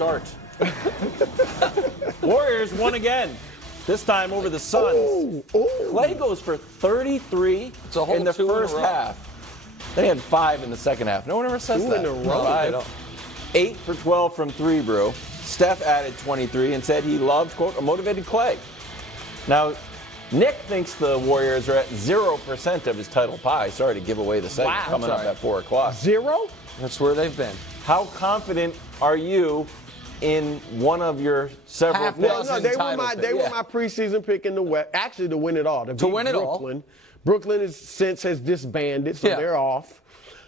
Start. Warriors won again. This time over the Suns. Clay goes for 33 in the first half. They had 5 in the second half. No one ever says that. In a row. 5. 8 for 12 from 3, bro. Steph added 23 and said he loved, quote, a motivated Clay. Now, Nick thinks the Warriors are at 0% of his title pie. Sorry to give away the segment coming up at 4 o'clock. 0? That's where they've been. How confident are you in one of your several picks? No, they were my preseason pick in the West. Actually, to win it all. To win it Brooklyn. all. Brooklyn has disbanded, so they're off.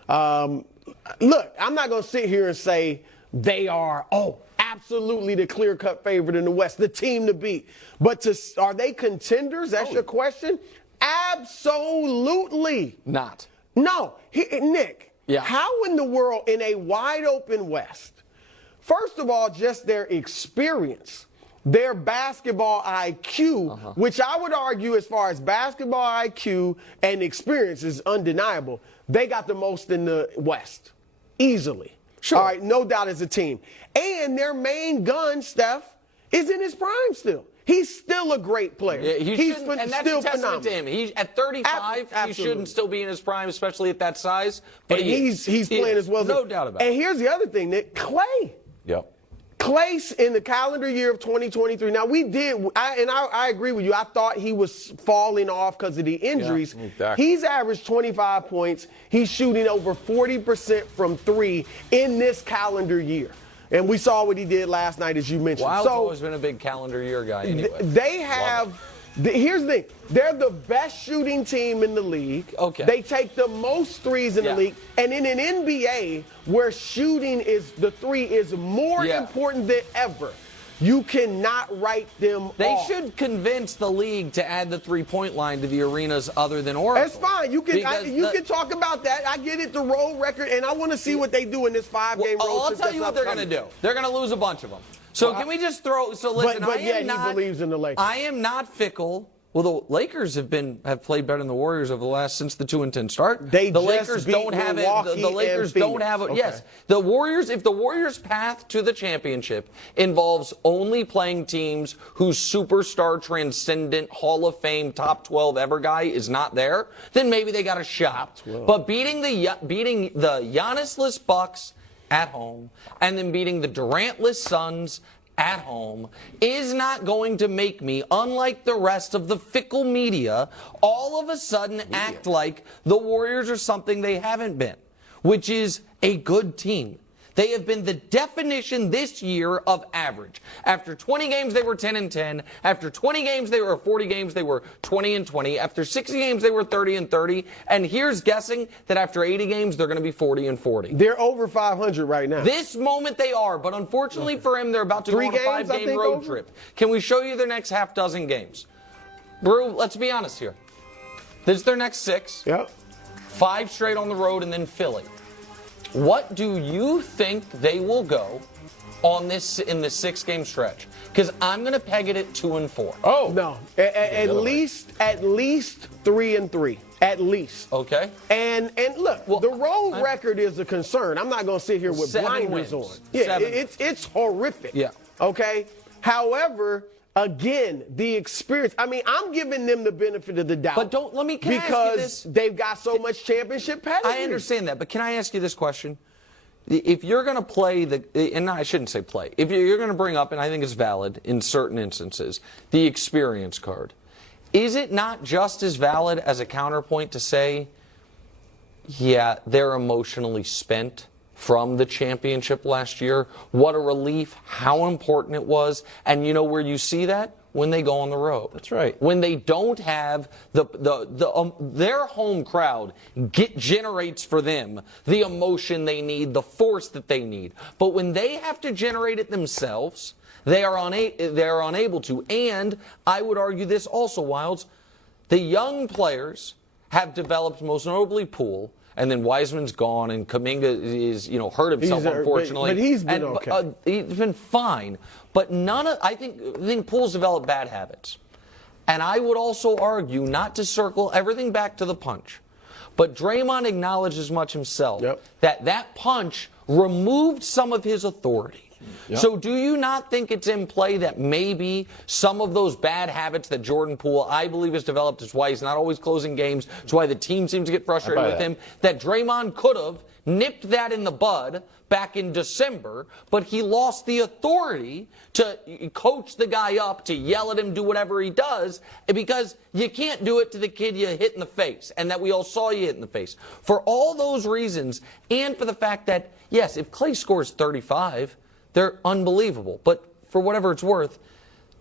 Look, I'm not going to sit here and say they are, absolutely the clear-cut favorite in the West, the team to beat. But are they contenders? That's your question? Absolutely not. No. Nick, Yeah. How in the world, in a wide-open West, first of all, just their experience, their basketball IQ, which I would argue as far as basketball IQ and experience is undeniable, they got the most in the West, easily. Sure. All right, no doubt as a team. And their main gun, Steph, is in his prime still. He's still a great player. Yeah, he's and that's still a testament phenomenal. to him. He's at 35. He shouldn't still be in his prime, especially at that size. But And he's playing as well. No doubt about it. And here's the other thing, Nick. Clay. Yep. Clay's in the calendar year of 2023. Now, I agree with you. I thought he was falling off because of the injuries. Yeah, exactly. He's averaged 25 points. He's shooting over 40% from 3 in this calendar year. And we saw what he did last night, as you mentioned. Wild's always been a big calendar year guy anyway. They have here's the thing. They're the best shooting team in the league. Okay. They take the most threes in the league. And in an NBA where shooting the three is more important than ever, you cannot write them off. They should convince the league to add the three-point line to the arenas other than Oracle. That's fine. You can talk about that. I get it, the road record, and I want to see what they do in this 5-game road. I'll tell you what they're going to do. They're going to lose a bunch of them. So can we just throw? So listen, he believes in the Lakers. I am not fickle. Well, the Lakers have played better than the Warriors over the last since the 2-10 start. The Lakers don't have it. The Lakers don't have it. Yes, the Warriors. If the Warriors' path to the championship involves only playing teams whose superstar, transcendent, Hall of Fame, top 12 ever guy is not there, then maybe they got a shot. But beating the Giannis-less Bucks at home and then beating the Durant-less Suns at home is not going to make me, unlike the rest of the fickle media, all of a sudden act like the Warriors are something they haven't been, which is a good team. They have been the definition this year of average. After 20 games, they were 10-10. After 20 games, they were 40 games, they were 20-20. After 60 games, they were 30-30. And here's guessing that after 80 games, they're going to be 40-40. They're over 500 right now. This moment they are, but unfortunately for him, they're about to go on a 5-game road trip. Can we show you their next half dozen games? Brew, let's be honest here. This is their next 6. Yep. 5 straight on the road and then Philly. What do you think they will go on this in the 6-game stretch? Because I'm going to peg it at 2-4. Oh no, at least 3-3, at least. Okay. And look, the road record is a concern. I'm not going to sit here with blinders on. Yeah, it's horrific. Yeah. Okay. However, again, the experience. I mean, I'm giving them the benefit of the doubt. But can I ask you this? Because they've got so much championship pedigree. I understand that, but can I ask you this question? If you're going to play and I shouldn't say play, if you're going to bring up, and I think it's valid in certain instances, the experience card, is it not just as valid as a counterpoint to say, yeah, they're emotionally spent from the championship last year? What a relief, how important it was. And you know where you see that? When they go on the road. That's right. When they don't have their home crowd generates for them the emotion they need, the force that they need. But when they have to generate it themselves, they are unable to. And I would argue this also, Wilds, the young players have developed, most notably Poole, and then Wiseman's gone, and Kuminga is, hurt himself, unfortunately. But he's been okay. He's been fine. But I think Poole's developed bad habits. And I would also argue, not to circle everything back to the punch, but Draymond acknowledged as much himself that punch removed some of his authority. Yep. So do you not think it's in play that maybe some of those bad habits that Jordan Poole, I believe, has developed, is why he's not always closing games, it's why the team seems to get frustrated with him, that Draymond could have nipped that in the bud back in December, but he lost the authority to coach the guy up, to yell at him, do whatever he does, because you can't do it to the kid you hit in the face, and that we all saw you hit in the face. For all those reasons, and for the fact that, yes, if Klay scores 35, they're unbelievable. But for whatever it's worth,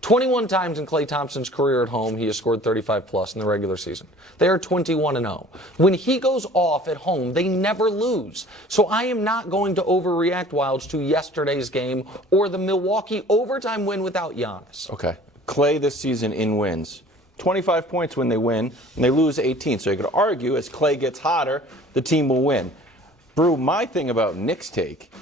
21 times in Klay Thompson's career at home, he has scored 35-plus in the regular season. They are 21-0. When he goes off at home, they never lose. So I am not going to overreact, Wilds, to yesterday's game or the Milwaukee overtime win without Giannis. Okay. Klay this season in wins. 25 points when they win, and they lose 18. So you could argue, as Klay gets hotter, the team will win. Brew, my thing about Nick's take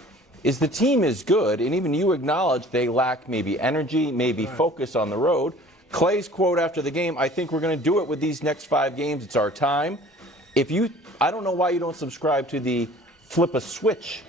is the team is good, and even you acknowledge they lack maybe energy, maybe focus on the road. Klay's quote after the game, I think we're going to do it with these next 5 games. It's our time. I don't know why you don't subscribe to the flip a switch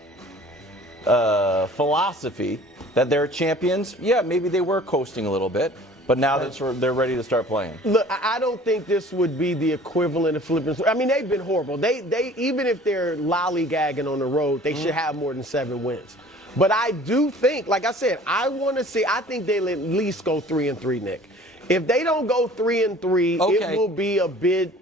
philosophy that they're champions. Yeah, maybe they were coasting a little bit, but now that they're ready to start playing. Look, I don't think this would be the equivalent of flipping. I mean, they've been horrible. They even if they're lollygagging on the road, they should have more than 7 wins. But I do think, like I said, I think they'll at least go 3-3, Nick. If they don't go 3-3, it will be a bit.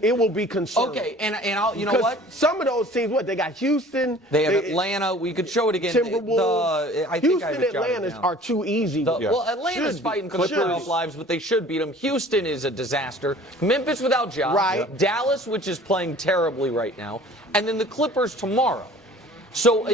It will be concerning. Okay, and you know what? Some of those teams, they got Houston. They have Atlanta. We could show it again. Timberwolves. Houston, Atlanta are too easy. Well, Atlanta's fighting for the playoff lives, but they should beat them. Houston is a disaster. Memphis without Ja. Right. Dallas, which is playing terribly right now. And then the Clippers tomorrow. So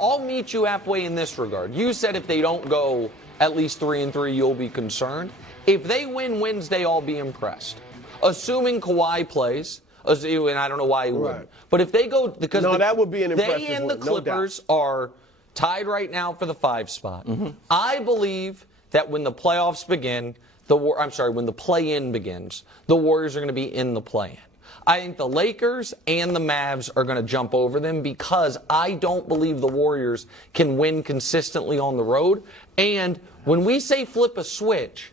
I'll meet you halfway in this regard. You said if they don't go at least 3-3, you'll be concerned. If they win Wednesday, I'll be impressed. Assuming Kawhi plays, and I don't know why he wouldn't. But if they go, because that would be an impressive they and win, the Clippers are tied right now for the 5 spot. I believe that when the playoffs begin, when the play-in begins, the Warriors are going to be in the play-in. I think the Lakers and the Mavs are going to jump over them because I don't believe the Warriors can win consistently on the road. And when we say flip a switch,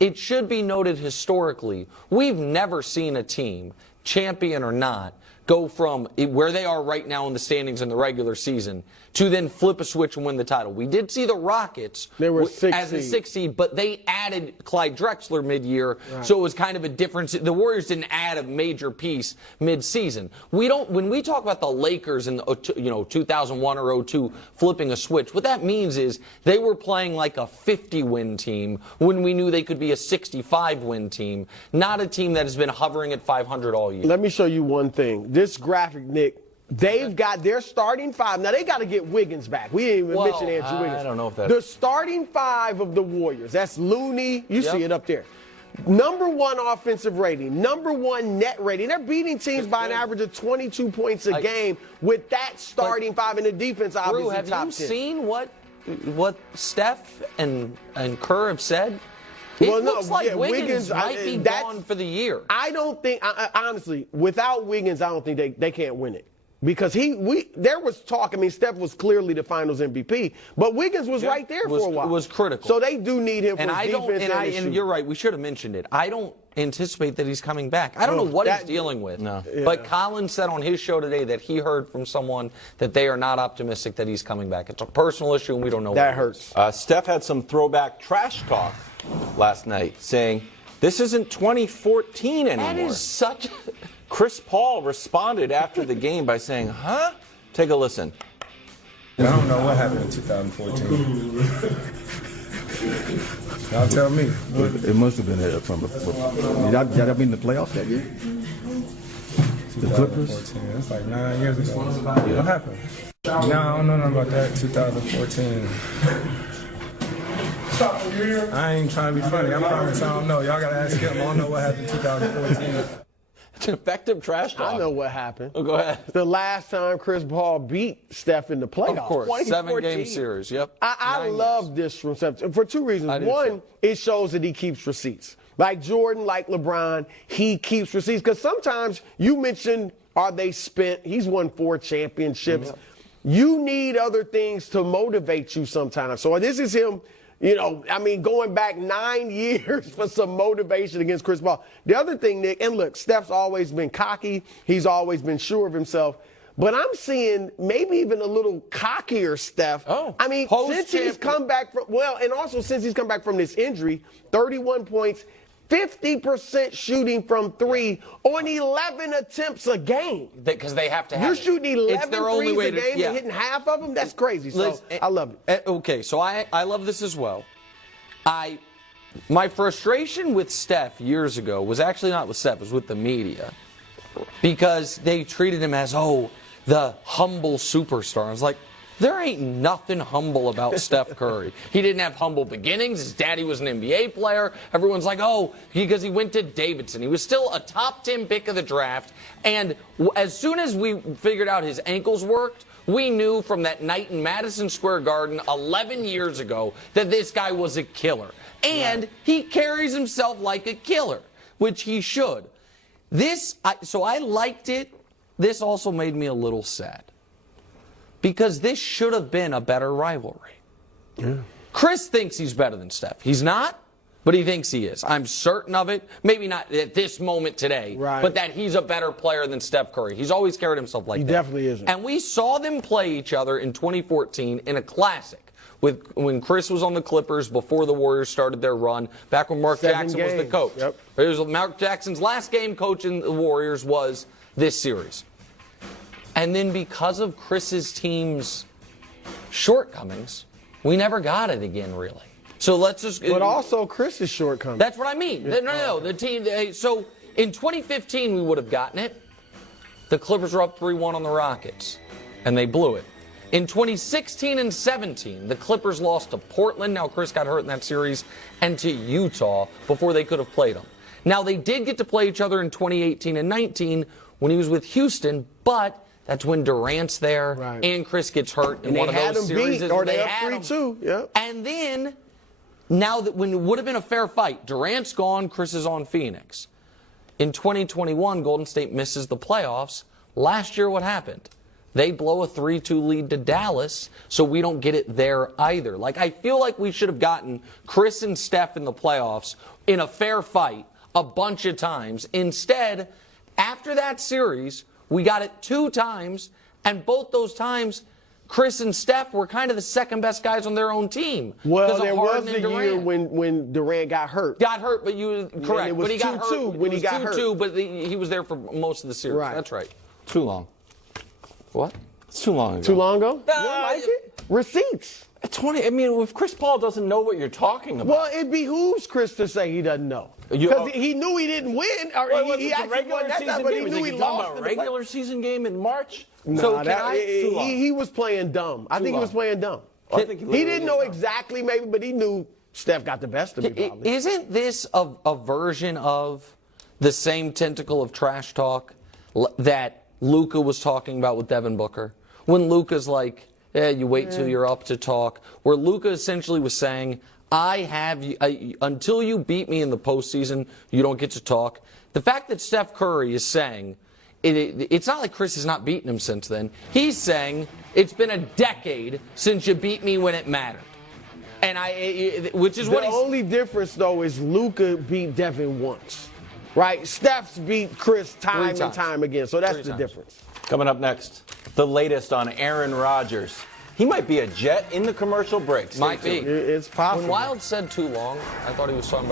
it should be noted historically, we've never seen a team, champion or not, go from where they are right now in the standings in the regular season to then flip a switch and win the title. We did see the Rockets as a 6th seed, but they added Clyde Drexler mid-year, so it was kind of a difference. The Warriors didn't add a major piece mid-season. When we talk about the Lakers in 2001 or 02 flipping a switch, what that means is they were playing like a 50-win team when we knew they could be a 65-win team, not a team that has been hovering at 500 all year. Let me show you one thing. This graphic, Nick, they've got their starting 5. Now, they got to get Wiggins back. We didn't even mention Andrew Wiggins. I don't know if that. The starting 5 of the Warriors, that's Looney. You see it up there. Number 1 offensive rating, number 1 net rating. They're beating teams by an average of 22 points a game with that starting 5, and the defense obviously top 10. Have you seen what Steph and Kerr have said? Well, looks like Wiggins might be gone for the year. I don't think, honestly, without Wiggins, I don't think they can't win it. Because there was talk. I mean, Steph was clearly the Finals MVP, but Wiggins was right there for a while. Was critical. So they do need him for his defense and you're right. We should have mentioned it. I don't anticipate that he's coming back. I don't know what he's dealing with. No. Yeah. But Colin said on his show today that he heard from someone that they are not optimistic that he's coming back. It's a personal issue, and we don't know. That hurts. Steph had some throwback trash talk last night, saying this isn't 2014 anymore. That is such. Chris Paul responded after the game by saying, huh? Take a listen. I don't know what happened in 2014. Y'all tell me. It must have been from y'all been in the playoffs that year? The Clippers? It's like 9 years ago. What happened? No, I don't know nothing about that. 2014. I ain't trying to be funny. I promise I don't know. Y'all gotta ask him. I don't know what happened in 2014. It's effective trash talk. I know what happened. Oh, go ahead. The last time Chris Paul beat Steph in the playoffs. Of course. 7-game series. Yep. I love this from Steph for 2 reasons. One, it shows that he keeps receipts. Like Jordan, like LeBron, he keeps receipts. Because sometimes you mentioned, are they spent? He's won 4 championships. you need other things to motivate you sometimes. So this is him, going back 9 years for some motivation against Chris Paul. The other thing, Nick, and look, Steph's always been cocky. He's always been sure of himself. But I'm seeing maybe even a little cockier Steph. Oh, since he's come back since he's come back from this injury, 31 points, 50% shooting from three on 11 attempts a game. Because they have to have You're shooting 11 threes a game yeah. and hitting half of them? That's crazy. So I love it. Okay, so I love this as well. My frustration with Steph years ago was actually not with Steph, it was with the media. Because they treated him as, the humble superstar. I was like, there ain't nothing humble about Steph Curry. He didn't have humble beginnings. His daddy was an NBA player. Everyone's like, because he went to Davidson. He was still a top 10 pick of the draft. And as soon as we figured out his ankles worked, we knew from that night in Madison Square Garden 11 years ago that this guy was a killer. And he carries himself like a killer, which he should. So I liked it. This also made me a little sad. Because this should have been a better rivalry. Yeah. Chris thinks he's better than Steph. He's not, but he thinks he is. I'm certain of it. Maybe not at this moment today, but that he's a better player than Steph Curry. He's always carried himself like that. He definitely isn't. And we saw them play each other in 2014 in a classic. When Chris was on the Clippers before the Warriors started their run, back when Mark Jackson was the coach. Yep. It was Mark Jackson's last game coaching the Warriors was this series. And then because of Chris's team's shortcomings, we never got it again, really. So let's just... But also Chris's shortcomings. That's what I mean. No. The team... So in 2015, we would have gotten it. The Clippers were up 3-1 on the Rockets, and they blew it. In 2016 and 17, the Clippers lost to Portland. Now Chris got hurt in that series, and to Utah before they could have played them. Now they did get to play each other in 2018 and 19 when he was with Houston, but that's when Durant's there and Chris gets hurt in one of those series. They up 3-2. Yep. And then, now that when it would have been a fair fight, Durant's gone, Chris is on Phoenix. In 2021, Golden State misses the playoffs. Last year, what happened? They blow a 3-2 lead to Dallas, so we don't get it there either. I feel like we should have gotten Chris and Steph in the playoffs in a fair fight a bunch of times. Instead, after that series, we got it 2 times, and both those times, Chris and Steph were kind of the second best guys on their own team. Well, there was a year when Durant got hurt. Got hurt, but correct. It was but he got hurt when he got hurt. 2-2, but he was there for most of the series. Right. That's right. Too long. What? It's too long ago. Too long ago? You don't like it? Receipts. 20. If Chris Paul doesn't know what you're talking about. Well, it behooves Chris to say he doesn't know. Because he knew he didn't win. Or he actually won that time, but he knew he lost. A regular season game in March? No, he was playing dumb. I think he was playing dumb. He didn't know exactly, maybe, but he knew Steph got the best of me. Isn't this a version of the same tentacle of trash talk that Luka was talking about with Devin Booker? When Luka's like, you wait till you're up to talk. Where Luka essentially was saying, until you beat me in the postseason, you don't get to talk. The fact that Steph Curry is saying, it's not like Chris has not beaten him since then. He's saying, it's been a decade since you beat me when it mattered. And which is what the only difference, though, is Luka beat Devin once. Right? Steph's beat Chris time and time again. So that's the difference. Coming up next, the latest on Aaron Rodgers. He might be a Jet in the commercial break. Might be. It's possible. When Wild said too long, I thought he was talking about